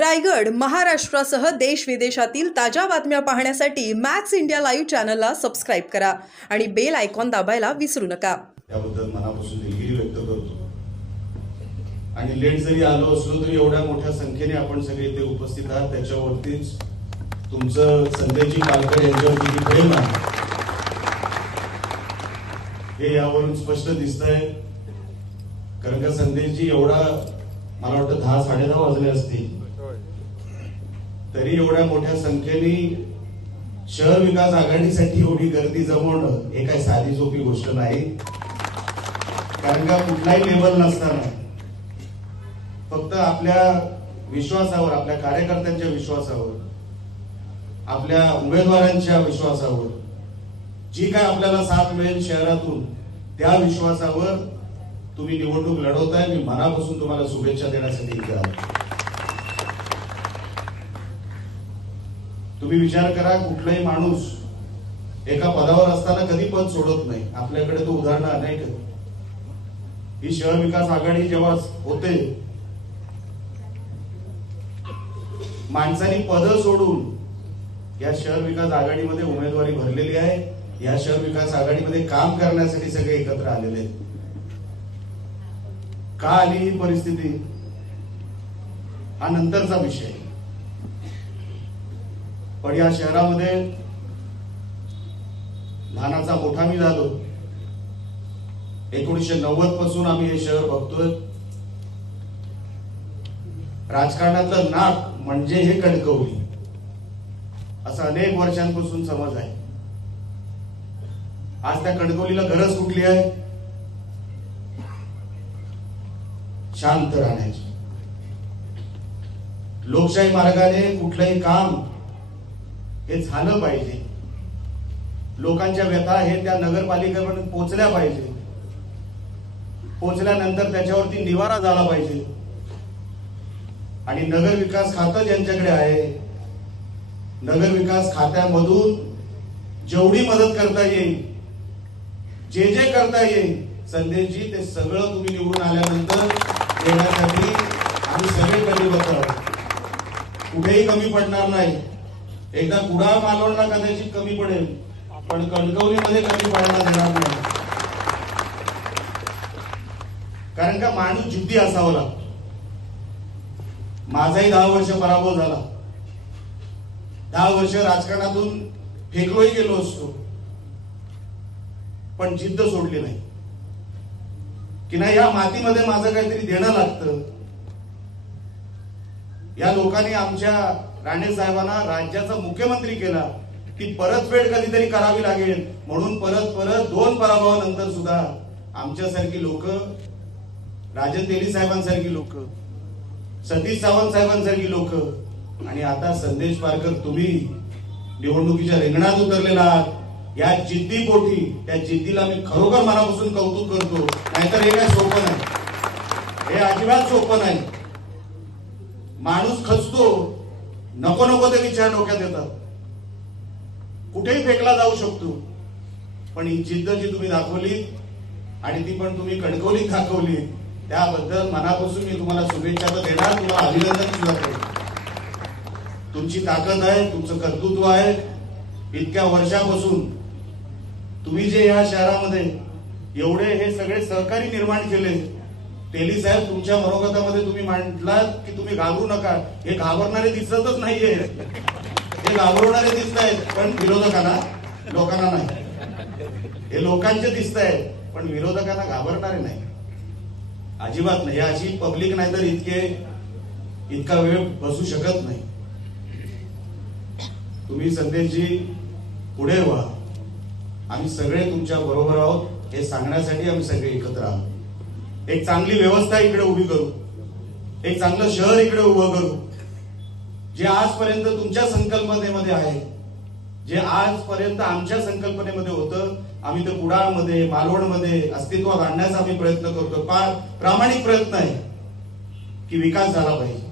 रायगड महाराष्ट्रासह देश विदेशातील ताज्या बातम्या पाहण्यासाठी मॅक्स इंडिया लाईव्ह चॅनलला सबस्क्राईब करा आणि बेल आयकॉन दाबायला विसरू नका त्याबद्दल मनापासून दिलगिरी व्यक्त करतो आणि लेट जरी आलो असलो तरी एवढ्या मोठ्या संख्येने आपण सगळे इथे उपस्थित आहात त्याच्यावरतीच तुमचं संजयजी पालकर यांच्यावरती प्रेम आहे हे यावरून स्पष्ट दिसत आहे कारण का संदेशजी एवढा मला वाटतं दहा साडेदहा वाजले असतील तरी एवढ्या मोठ्या संख्येने शहर विकास आघाडीसाठी एवढी गर्दी जमवणं हे काही साधी सोपी गोष्ट नाही कारण का कुठलाही लेबल नसताना फक्त आपल्या विश्वासावर आपल्या कार्यकर्त्यांच्या विश्वासावर आपल्या उमेदवारांच्या विश्वासावर जी काय आपल्याला साथ मिळेल शहरातून त्या विश्वासावर तुम्ही निवडणूक लढवताय मी मनापासून तुम्हाला शुभेच्छा देण्यासाठी इथे आलो तुम्ही विचार करा कुठलाही माणूस एका पदावर असताना कधी पद सोडत नाही आपल्याकडे तो उदाहरणं अनेक ही शहर विकास आघाडी जेव्हा होते माणसांनी पद सोडून या शहर विकास आघाडीमध्ये उमेदवारी भरलेली आहे या शहर विकास आघाडीमध्ये काम करण्यासाठी सगळे एकत्र आलेले आहेत का आली ही परिस्थिती हा नंतरचा विषय पण या शहरामध्ये लहानाचा मोठा मी झालो एकोणीशे नव्वद पासून आम्ही हे शहर बघतोय राजकारणाचं नाक म्हणजे हे कणकवली असा अनेक वर्षांपासून समज आहे आज त्या कणकवलीला गरज कुठली आहे शांत राहण्याची लोकशाही मार्गाने कुठलंही काम हे झालं पाहिजे लोकांच्या व्यथा हे त्या नगरपालिकेपर्यंत पोचल्या पाहिजे पोचल्यानंतर त्याच्यावरती निवारा झाला पाहिजे आणि नगर विकास खातं ज्यांच्याकडे आहे नगर विकास खात्यामधून जेवढी मदत करता येईल जे जे करता येईल संदेशजी ते सगळं तुम्ही निवडून आल्यानंतर येण्यासाठी आम्ही सगळे कधी आहोत कुठेही कमी पडणार नाही एकदा गुडा मालवणला कदाचित कमी पडेल पण मध्ये कमी पडायला देणार नाही कारण का माणूस जिद्दी असावा लागतो माझाही दहा वर्ष पराभव झाला दहा वर्ष राजकारणातून फेकलोही गेलो असतो पण जिद्द सोडली नाही की नाही या मातीमध्ये माझं काहीतरी देणं लागतं या लोकांनी आमच्या राणे साहेबांना राज्याचा मुख्यमंत्री केला की परतफेड कधीतरी करावी लागेल म्हणून परत परत दोन पराभवानंतर सुद्धा आमच्यासारखी लोक राजन तेली साहेबांसारखी लोक सतीश सावंत साहेबांसारखी लोक आणि आता संदेश पारकर तुम्ही निवडणुकीच्या रिंगणात उतरलेला आहात या जिद्दी पोटी त्या जिद्दीला मी खरोखर मनापासून कौतुक करतो नाहीतर हे काय सोपं नाही हे अजिबात सोपं नाही माणूस खचतो नको नको ते विचार डोक्यात येतात कुठेही फेकला जाऊ शकतो पण ही जिद्द जी तुम्ही दाखवली आणि ती पण तुम्ही कणकवली दाखवली त्याबद्दल मनापासून मी तुम्हाला शुभेच्छा तर देणार तुला अभिनंदन सुद्धा करेन तुमची ताकद आहे तुमचं कर्तृत्व आहे इतक्या वर्षापासून तुम्ही जे या शहरामध्ये एवढे हे सगळे सहकारी निर्माण केले तेली साहेब तुमच्या मनोगतामध्ये तुम्ही मांडलात की तुम्ही घाबरू नका हे घाबरणारे दिसतच नाहीये हे घाबरवणारे दिसत आहेत पण विरोधकांना लोकांना नाही हे लोकांचे दिसत आहेत पण विरोधकांना घाबरणारे नाही अजिबात नाही अशी पब्लिक नाही तर इतके इतका वेळ बसू शकत नाही तुम्ही संदेशजी पुढे व्हा आम्ही सगळे तुमच्या बरोबर आहोत हे सांगण्यासाठी आम्ही सगळे एकत्र आहोत एक चांगली व्यवस्था इकडे उभी करू एक चांगलं शहर इकडे उभं करू जे आजपर्यंत तुमच्या संकल्पनेमध्ये आहे जे आजपर्यंत आमच्या संकल्पनेमध्ये होतं आम्ही ते कुडाळमध्ये मालवणमध्ये अस्तित्वात आणण्याचा आम्ही प्रयत्न करतो प्रामाणिक प्रयत्न आहे की विकास झाला पाहिजे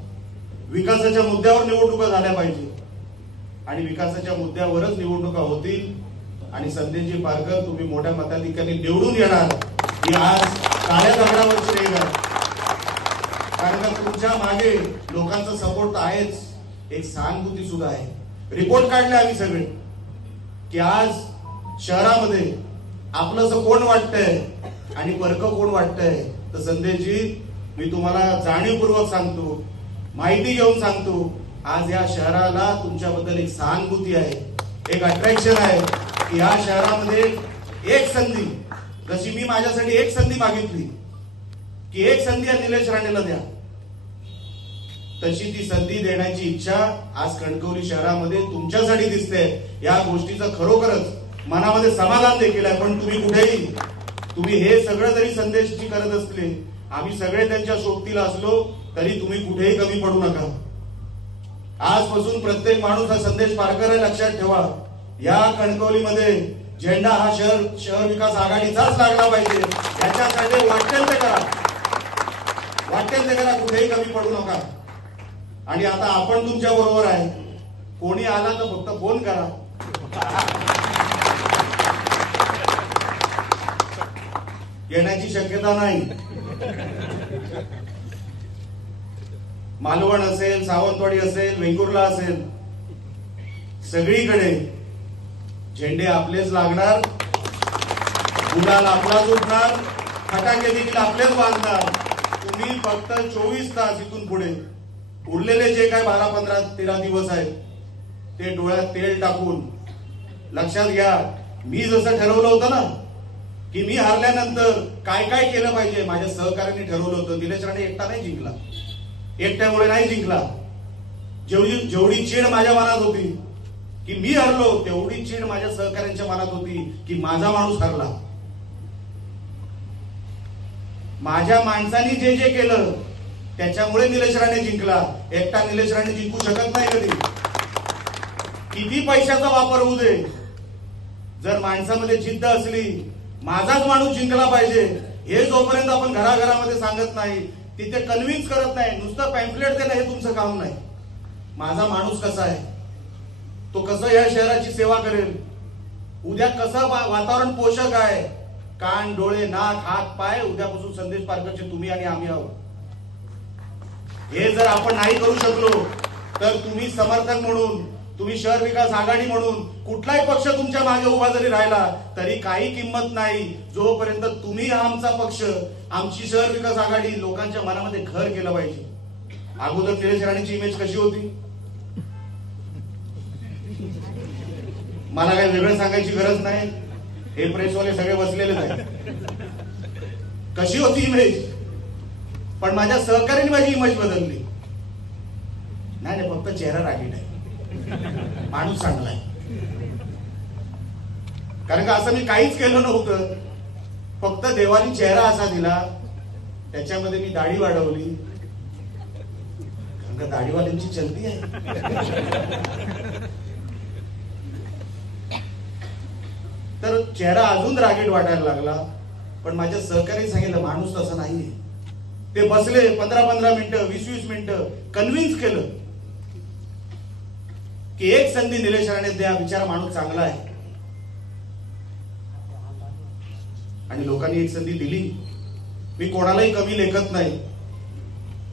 विकासाच्या मुद्द्यावर निवडणुका झाल्या पाहिजे आणि विकासाच्या मुद्द्यावरच निवडणुका होतील आणि संदेशजी पारकर तुम्ही मोठ्या मताधिकारी निवडून येणार की आज काळ्या दगडावर स्टेज कारण तुमच्या मागे लोकांचा सपोर्ट आहेच एक सहानुभूती सुद्धा आहे रिपोर्ट काढले आम्ही सगळे की आज शहरामध्ये आपलं असं कोण वाटतंय आणि परकं कोण वाटतंय तर संदेशजी मी तुम्हाला जाणीवपूर्वक सांगतो माहिती घेऊन सांगतो आज या शहराला तुमच्याबद्दल एक सहानुभूती आहे एक अट्रॅक्शन आहे की या शहरामध्ये एक संधी जशी मी माझ्यासाठी एक संधी मागितली की एक संधी या निलेश राणेला द्या तशी ती संधी देण्याची इच्छा आज कणकवली शहरामध्ये तुमच्यासाठी दिसते या गोष्टीचं खरोखरच मनामध्ये समाधान देखील आहे पण तुम्ही कुठेही तुम्ही हे सगळं जरी संदेश करत असले आम्ही सगळे त्यांच्या सोबतीला असलो तरी तुम्ही कुठेही कमी पडू नका आजपासून प्रत्येक माणूस हा संदेश पारकर लक्षात ठेवा या कणकवलीमध्ये झेंडा हा शहर शहर विकास आघाडीचाच लागला पाहिजे याच्यासाठी वाटेल ते करा वाटेल ते करा कुठेही कमी पडू नका आणि आता आपण तुमच्या बरोबर आहे कोणी आला तर फक्त फोन करा येण्याची शक्यता नाही मालवण असेल सावंतवाडी असेल वेंगुर्ला असेल सगळीकडे झेंडे आपलेच लागणार गुलाल आपलाच उठणार फटाके देखील आपलेच वाजणार तुम्ही फक्त चोवीस तास इथून पुढे उरलेले जे काय बारा पंधरा तेरा दिवस आहेत ते डोळ्यात तेल टाकून लक्षात घ्या मी जसं ठरवलं होतं ना की मी हारल्यानंतर काय काय केलं पाहिजे माझ्या सहकार्याने ठरवलं होतं निलेश राणे एकटा नाही जिंकला एकट्यामुळे नाही जिंकला जेवढी जेवढी चीड माझ्या मनात होती की मी हरलो तेवढी चीड माझ्या सहकाऱ्यांच्या मनात होती की माझा माणूस हरला माझ्या माणसानी जे जे केलं त्याच्यामुळे निलेश राणे जिंकला एकटा निलेश राणे जिंकू शकत नाही कधी किती पैशाचा वापर होऊ दे जर माणसामध्ये जिद्द असली माझाच माणूस जिंकला पाहिजे हे जोपर्यंत आपण घराघरामध्ये सांगत नाही तिथे कन्व्हिन्स करत नाही नुसतं पॅम्पलेट देणं हे तुमचं काम नाही माझा माणूस कसा आहे तो कसं या शहराची सेवा करेल उद्या कसं वातावरण पोषक आहे कान डोळे नाक हात पाय उद्यापासून संदेश पारकरचे तुम्ही आणि आम्ही आहोत हे जर आपण नाही करू शकलो तर तुम्ही समर्थक म्हणून तुम्ही शहर विकास आघाडी म्हणून कुठलाही पक्ष तुमच्या मागे उभा जरी राहिला तरी काही किंमत नाही जोपर्यंत तुम्ही आमचा पक्ष आमची शहर विकास आघाडी लोकांच्या मनामध्ये घर केलं पाहिजे अगोदर निलेश राणेची इमेज कशी होती मला काही वेगळं सांगायची गरज नाही हे प्रेसवाले सगळे बसलेले नाही कशी होती इमेज पण माझ्या सहकार्याने माझी इमेज बदलली नाही नाही फक्त चेहरा रागीट नाही माणूस चांगलाय कारण का असं मी काहीच केलं नव्हतं फक्त देवानी चेहरा असा दिला त्याच्यामध्ये मी दाढी वाढवली कारण का दाढीवाल्यांची चलती आहे तर चेहरा अजून रागीट वाटायला लागला पण माझ्या सहकार्याने सांगितलं माणूस तसा नाही ते बसले पंधरा पंधरा मिनिटं वीस वीस मिनिटं कन्व्हिन्स केलं की एक संधी निलेश द्या बिचारा माणूस चांगला आहे आणि लोकांनी एक संधी दिली मी कोणालाही कमी लेखत नाही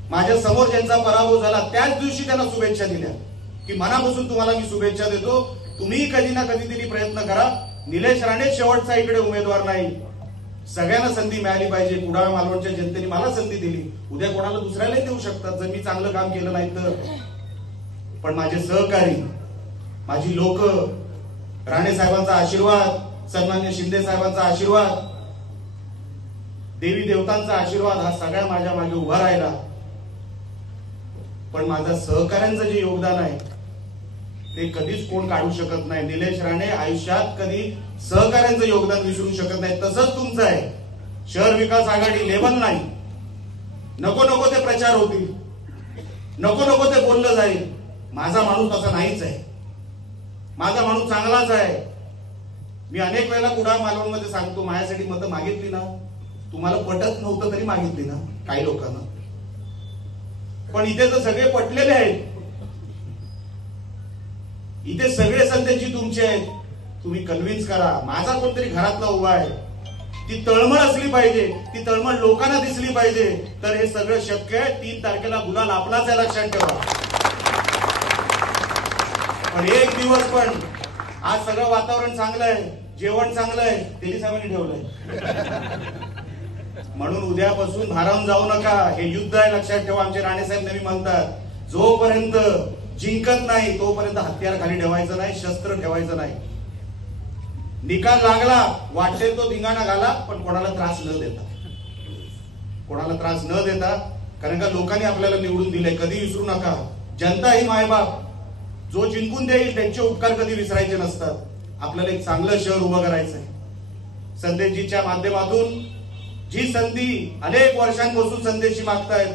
माझ्या समोर ज्यांचा पराभव झाला त्याच दिवशी त्यांना शुभेच्छा दिल्या की मनापासून तुम्हाला मी शुभेच्छा देतो तुम्ही कधी ना कधी तरी प्रयत्न करा निलेश राणे शेवटचा इकडे उमेदवार नाही सगळ्यांना संधी मिळाली पाहिजे कुडाळ मालवणच्या जनतेने मला संधी दिली उद्या कोणाला दुसऱ्यालाही देऊ शकतात जर मी चांगलं काम केलं नाही तर पण माझे सहकारी माझी लोक राणे साहेबांचा आशीर्वाद सन्मान्य शिंदे साहेबांचा आशीर्वाद देवी देवतांचा आशीर्वाद हा सगळ्या माझ्या मागे उभा राहिला पण माझ्या सहकाऱ्यांचं जे योगदान आहे ते कधीच कोण काढू शकत नाही निलेश राणे आयुष्यात कधी सहकार्यांचं योगदान विसरू शकत नाही तसंच तुमचं आहे शहर विकास आघाडी लेवल नाही नको नको ते प्रचार होतील नको नको ते बोललं जाईल माझा माणूस तसा नाहीच आहे माझा माणूस चांगलाच आहे मी अनेक वेळेला कुडा मालवणमध्ये सांगतो माझ्यासाठी मतं मागितली ना तुम्हाला पटत नव्हतं तरी मागितली ना काही लोकांना पण इथे तर सगळे पटलेले आहेत इथे सगळे त्याची तुमचे आहेत तुम्ही कन्व्हिन्स करा माझा कोणतरी घरातला उभा आहे ती तळमळ असली पाहिजे ती तळमळ लोकांना दिसली पाहिजे तर हे सगळं शक्य आहे तीन तारखेला गुन्हा लापलाच आहे लक्षात ठेवा पण एक दिवस पण आज सगळं वातावरण चांगलं आहे जेवण चांगलं आहे त्यांनी साहेबांनी ठेवलंय म्हणून उद्यापासून भाराम जाऊ नका हे युद्ध आहे लक्षात ठेवा आमचे राणेसाहेब नेहमी म्हणतात जोपर्यंत जिंकत नाही तोपर्यंत हत्यार खाली ठेवायचं नाही शस्त्र ठेवायचं नाही निकाल लागला वाटेल तो धिंगाणा घाला पण कोणाला त्रास न देता कोणाला त्रास न देता कारण का लोकांनी आपल्याला निवडून दिले कधी विसरू नका जनता ही मायबाप जो जिंकून देईल त्यांचे उपकार कधी विसरायचे नसतात आपल्याला एक चांगलं शहर उभं करायचंय संदेशजीच्या माध्यमातून जी संधी अनेक वर्षांपासून संदेशजी मागतायत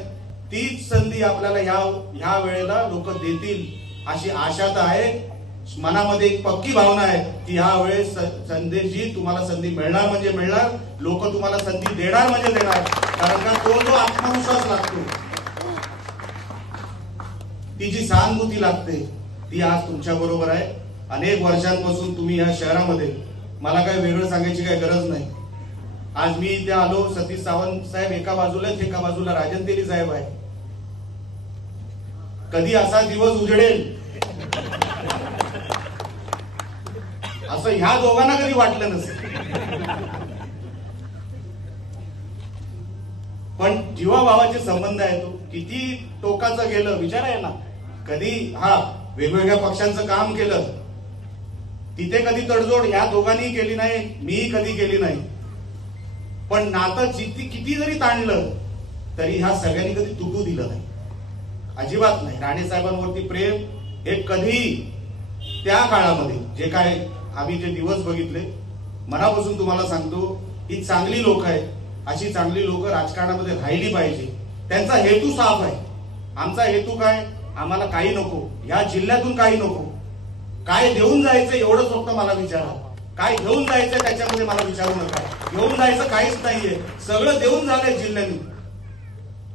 तीच संधी आपल्याला ह्या ह्या वेळेला लोक देतील अशी आशा तर आहे मनामध्ये एक पक्की भावना आहे की ह्या वेळेस संधीची तुम्हाला संधी मिळणार म्हणजे मिळणार लोक तुम्हाला संधी देणार म्हणजे देणार कारण का तो जो आत्मविश्वास लागतो ती जी सहानुभूती लागते ती आज तुमच्या बरोबर आहे अनेक वर्षांपासून तुम्ही या शहरामध्ये मला काही वेगळं सांगायची काही गरज नाही आज मी इथे आलो सतीश सावंत साहेब एका बाजूलाच एका बाजूला राजन तेली साहेब आहे कधी असा दिवस उजडेल असं ह्या दोघांना कधी वाटलं नसेल पण भावाचे संबंध आहे तो किती टोकाचं गेलं विचार आहे ना कधी हा वेगवेगळ्या पक्षांचं काम केलं तिथे कधी तडजोड ह्या दोघांनी केली नाही मी कधी केली नाही पण नातं जिती किती जरी ताणलं तरी ह्या सगळ्यांनी कधी तुटू दिलं नाही अजिबात नाही राणे साहेबांवरती प्रेम हे कधीही त्या काळामध्ये जे काय आम्ही जे दिवस बघितले मनापासून तुम्हाला सांगतो ही चांगली लोक आहेत अशी चांगली लोक राजकारणामध्ये राहिली पाहिजे त्यांचा हेतू साफ आहे आमचा हेतू काय आम्हाला काही नको या जिल्ह्यातून काही नको काय देऊन जायचं एवढंच फक्त मला विचारा काय घेऊन जायचं त्याच्यामध्ये मला विचारू नका घेऊन जायचं काहीच नाहीये सगळं देऊन झालंय जिल्ह्यांनी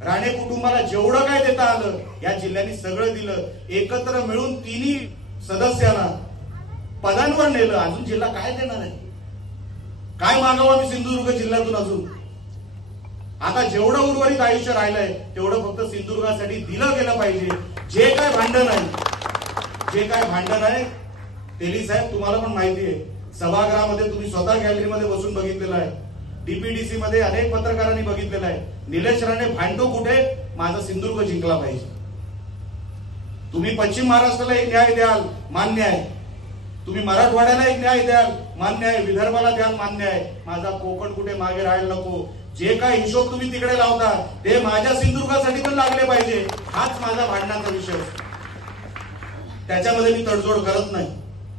राणे कुटुंबाला जेवढं काय देता आलं या जिल्ह्यांनी सगळं दिलं एकत्र मिळून तिन्ही सदस्यांना पदांवर नेलं अजून जिल्हा काय देणार आहे काय मागावं आम्ही सिंधुदुर्ग जिल्ह्यातून अजून आता जेवढं उर्वरित आयुष्य राहिलंय तेवढं फक्त सिंधुदुर्गासाठी दिलं गेलं पाहिजे जे काय भांडण आहे जे काय भांडण आहे तेली साहेब तुम्हाला पण माहिती आहे सभागृहामध्ये तुम्ही स्वतः गॅलरीमध्ये बसून बघितलेलं आहे डीपीडीसी मध्ये अनेक पत्रकारांनी बघितलेलं आहे निलेश राणे भांडो कुठे माझा सिंधुदुर्ग जिंकला पाहिजे तुम्ही पश्चिम महाराष्ट्राला एक न्याय द्याल मान्य आहे तुम्ही मराठवाड्याला एक न्याय द्याल मान्य आहे विदर्भाला द्याल मान्य आहे माझा कोकण कुठे मागे राहायला नको जे काय हिशोब तुम्ही तिकडे लावता ते माझ्या सिंधुदुर्गासाठी पण लागले पाहिजे हाच माझा भांडणाचा विषय त्याच्यामध्ये मी तडजोड करत नाही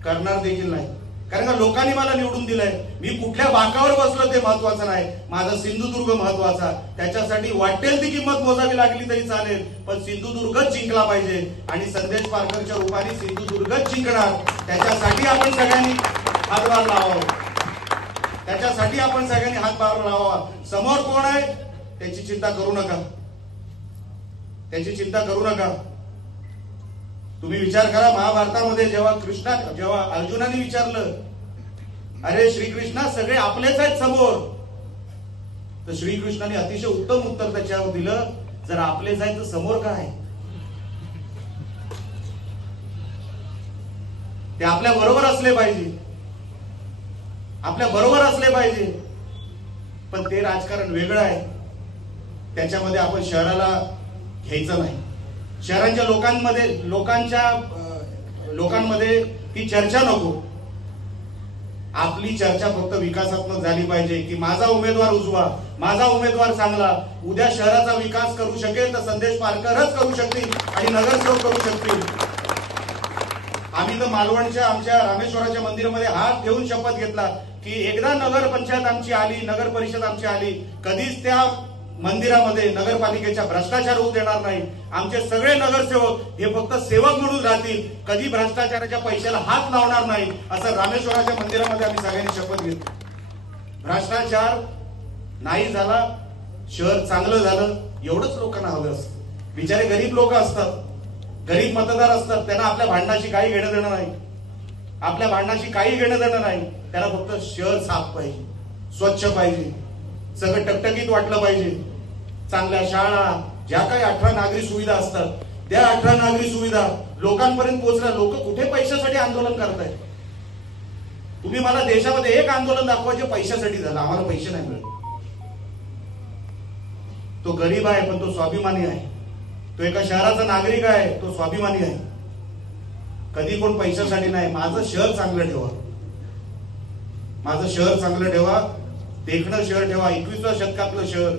करणार देखील नाही कारण का लोकांनी मला निवडून दिलंय मी कुठल्या बाकावर बसलो ते महत्वाचं नाही माझा सिंधुदुर्ग महत्वाचा त्याच्यासाठी वाटेल ती किंमत मोजावी लागली तरी चालेल पण सिंधुदुर्गच जिंकला पाहिजे आणि संदेश पारकरच्या रूपाने सिंधुदुर्गच जिंकणार त्याच्यासाठी आपण सगळ्यांनी हातभार लावावा त्याच्यासाठी आपण सगळ्यांनी हातभार लावावा समोर कोण आहे त्याची चिंता करू नका त्याची चिंता करू नका तुम्ही विचार करा महाभारतामध्ये जेव्हा कृष्णा जेव्हा अर्जुनाने विचारलं अरे श्रीकृष्णा सगळे आपलेच आहेत समोर तर श्रीकृष्णाने अतिशय उत्तम उत्तर त्याच्यावर दिलं जर आपलेच आहेत तर समोर काय ते आपल्या बरोबर असले पाहिजे आपल्या बरोबर असले पाहिजे पण ते राजकारण वेगळं आहे त्याच्यामध्ये आपण शहराला घ्यायचं नाही शहरांच्या लोकांमध्ये लोकांच्या लोकांमध्ये ही चर्चा नको आपली चर्चा फक्त विकासात्मक झाली पाहिजे की माझा उमेदवार उजवा माझा उमेदवार चांगला उद्या शहराचा विकास करू शकेल तर संदेश पारकरच करू शकतील आणि नगरसेवक करू शकतील आम्ही तर मालवणच्या आमच्या रामेश्वराच्या मंदिरामध्ये हात ठेवून शपथ घेतला की एकदा नगरपंचायत आमची आली नगर परिषद आमची आली कधीच त्या मंदिरामध्ये नगरपालिकेच्या भ्रष्टाचार होऊ देणार नाही आमचे सगळे नगरसेवक हे फक्त सेवक म्हणून राहतील कधी भ्रष्टाचाराच्या पैशाला हात लावणार नाही असं रामेश्वराच्या मंदिरामध्ये आम्ही सगळ्यांनी शपथ घेतली भ्रष्टाचार नाही झाला शहर चांगलं झालं एवढंच लोकांना हवं असतं बिचारे गरीब लोक असतात गरीब मतदार असतात त्यांना आपल्या भांडणाशी काही घेणं देणं नाही आपल्या भांडणाशी काही घेणं देणं नाही त्यांना फक्त शहर साफ पाहिजे स्वच्छ पाहिजे सगळं टकटकीत वाटलं पाहिजे चांगल्या शाळा ज्या काही अठरा नागरी सुविधा असतात त्या अठरा नागरी सुविधा लोकांपर्यंत पोहोचल्या लोक कुठे पैशासाठी आंदोलन करतायत तुम्ही मला देशामध्ये एक आंदोलन दाखवा जे पैशासाठी झालं आम्हाला पैसे नाही मिळत तो गरीब आहे पण तो स्वाभिमानी आहे तो एका शहराचा नागरिक आहे तो स्वाभिमानी आहे कधी कोण पैशासाठी नाही माझं शहर चांगलं ठेवा माझं शहर चांगलं ठेवा देखणं शहर ठेवा एकवीसव्या शतकातलं शहर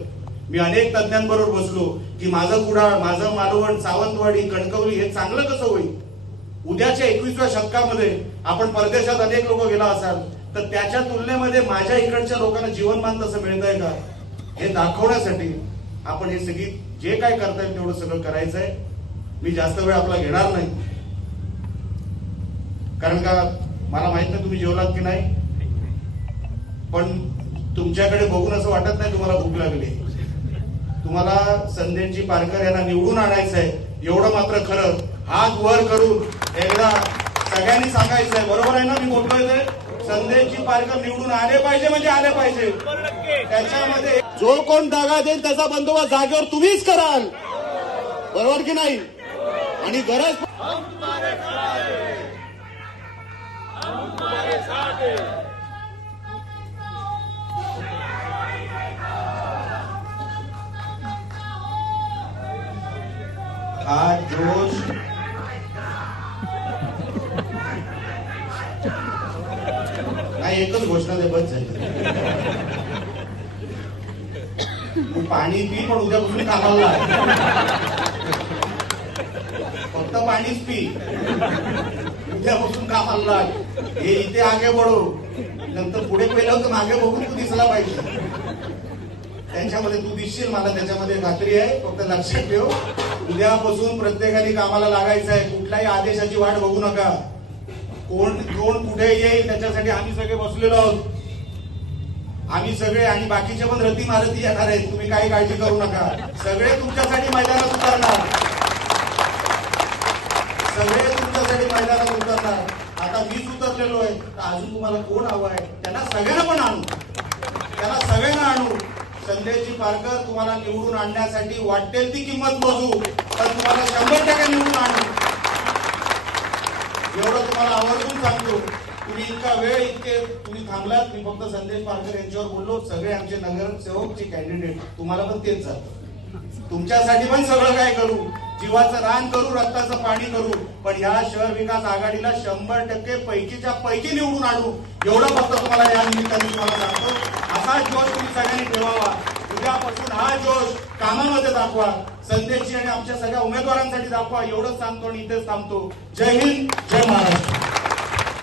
मी अनेक तज्ञांबरोबर बसलो की माझं कुडाळ माझं मालवण सावंतवाडी कणकवली हे चांगलं कसं होईल उद्याच्या एकवीसव्या शतकामध्ये आपण परदेशात अनेक लोक गेला असाल तर त्याच्या तुलनेमध्ये माझ्या इकडच्या लोकांना जीवनमान तसं मिळत आहे का हे दाखवण्यासाठी आपण हे सगळी जे काय करताय तेवढं सगळं करायचंय मी जास्त वेळ आपला घेणार नाही कारण का मला माहित नाही तुम्ही जेवलात की नाही पण तुमच्याकडे बघून असं वाटत नाही तुम्हाला भूक लागली तुम्हाला संदेशजी पारकर यांना निवडून आणायचं आहे एवढं मात्र खरं हात वर करून एकदा सगळ्यांनी सांगायचं आहे बरोबर आहे ना मी बोलतोय ते संदेशजी पारकर निवडून आले पाहिजे म्हणजे आले पाहिजे त्याच्यामध्ये जो कोण जागा देईल त्याचा बंदोबस्त जागेवर तुम्हीच कराल बरोबर की नाही आणि गरज आज जोश नाही एकच घोषणा दे बस पाणी पी पण उद्यापासून कामाला फक्त पाणीच पी उद्यापासून कामाला हे इथे आगे बडो नंतर पुढे पहिलं होतं मागे बघून तू दिसला पाहिजे त्यांच्यामध्ये तू दिसशील मला त्याच्यामध्ये खात्री आहे फक्त लक्षात ठेव उद्यापासून प्रत्येकाने कामाला लागायचं आहे कुठल्याही आदेशाची वाट बघू नका कोण कोण कुठे येईल त्याच्यासाठी आम्ही सगळे बसलेलो आहोत आम्ही सगळे आणि बाकीचे पण रती मारती येणार आहेत तुम्ही काही काळजी करू नका सगळे तुमच्यासाठी मैदानात उतरणार सगळे तुमच्यासाठी मैदानात उतरणार आता मीच उतरलेलो आहे अजून तुम्हाला कोण हवं आहे त्यांना सगळ्यांना पण आणू त्यांना सगळ्यांना आणू संजयजी पारकर तुम्हाला निवडून आणण्यासाठी वाटेल ती किंमत मोजू तर तुम्हाला शंभर टक्के निवडून आणू एवढं तुम्हाला आवर्जून सांगतो तुम्ही इतका वेळ इतके तुम्ही थांबलात मी फक्त संदेश पारकर यांच्यावर बोललो सगळे आमचे नगर सेवकचे कॅन्डिडेट तुम्हाला पण तेच जात तुमच्यासाठी पण सगळं काय करू जीवाचं रान करू रक्ताचं पाणी करू पण या शहर विकास आघाडीला शंभर टक्के पैकीच्या पैकी निवडून आणू एवढं फक्त तुम्हाला या निमित्ताने तुम्हाला सांगतो असाच जोश तुम्ही सगळ्यांनी ठेवावा उद्यापासून हा जोश कामामध्ये दाखवा जी आणि आमच्या सगळ्या उमेदवारांसाठी दाखवा एवढंच सांगतो आणि इथेच थांबतो जय हिंद जय महाराष्ट्र